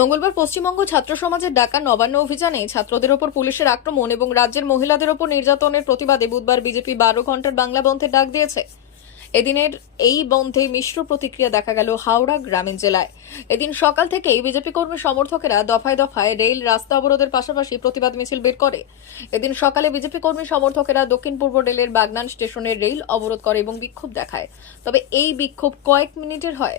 মঙ্গলবার পশ্চিমবঙ্গ ছাত্র সমাজের ডাকা নবান্ন অভিযানে ছাত্রদের ওপর পুলিশের আক্রমণ এবং রাজ্যের মহিলাদের ওপর নির্যাতনের প্রতিবাদে বুধবার বিজেপি 12 ঘন্টার বাংলা বন্ধের ডাক দিয়েছে। এদিনের এই বন্ধে মিশ্র প্রতিক্রিয়া দেখা গেল হাওড়া গ্রামীণ জেলায়। এদিন সকাল থেকেই বিজেপি কর্মী সমর্থকেরা দফায় দফায় রেল রাস্তা অবরোধের পাশাপাশি প্রতিবাদ মিছিল বের করে। এদিন সকালে বিজেপি কর্মী সমর্থকেরা দক্ষিণ পূর্ব রেলের বাগনান স্টেশনের রেল অবরোধ করে এবং বিক্ষোভ দেখায়। তবে এই বিক্ষোভ কয়েক মিনিটের হয়।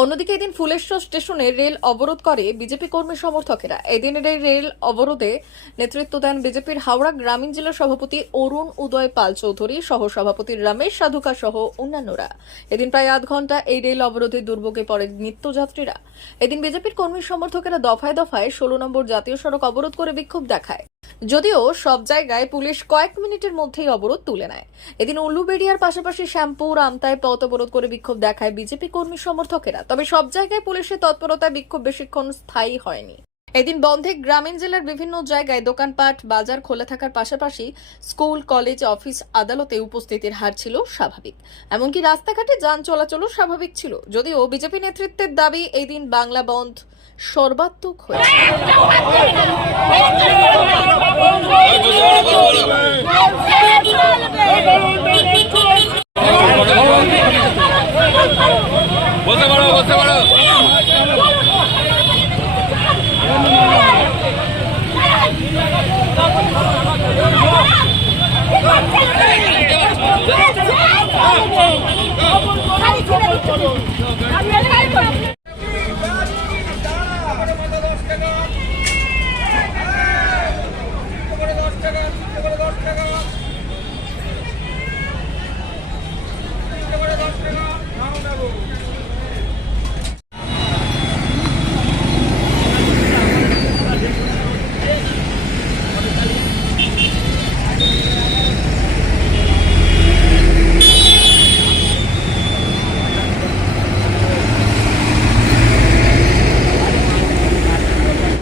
অন্যদিকে এদিন ফুলেশ্বর স্টেশনে রেল অবরোধ করে বিজেপি কর্মী সমর্থকেরা। এদিনের এই রেল অবরোধে নেতৃত্ব দেন বিজেপির হাওড়া গ্রামীণ জেলার সভাপতি অরুণ উদয় পাল চৌধুরী, সহ সভাপতি রমেশ সাধুকা সহ অন্যান্যরা। এদিন প্রায় আধ ঘন্টা এই রেল অবরোধে দুর্ভোগে পড়ে নিত্যযাত্রীরা। এদিন বিজেপির কর্মী সমর্থকেরা দফায় দফায় 16 নম্বর জাতীয় সড়ক অবরোধ করে বিক্ষোভ দেখায়। যদিও সব জায়গায় পুলিশ কয়েক মিনিটের মধ্যেই অবরোধ তুলে নেয়। এদিন উল্লুবেড়িয়ার পাশাপাশি শ্যামপুর আমতায় পথ অবরোধ করে বিক্ষোভ দেখায় বিজেপি কর্মী সমর্থকেরা। তবে সব জায়গায় পুলিশের তৎপরতায় বিক্ষোভ বেশিক্ষণ স্থায়ী হয়নি। এদিন বন্ধে গ্রামীণ জেলার বিভিন্ন জায়গায় দোকানপাট বাজার খোলা থাকার পাশাপাশি স্কুল কলেজ অফিস আদালতে উপস্থিতির হার ছিল স্বাভাবিক। এমনকি রাস্তাঘাটে যান চলাচলও স্বাভাবিক ছিল। যদিও বিজেপি নেতৃত্বের দাবি এই দিন বাংলা বন্ধ সর্বাত্মক হয়েছে। Go!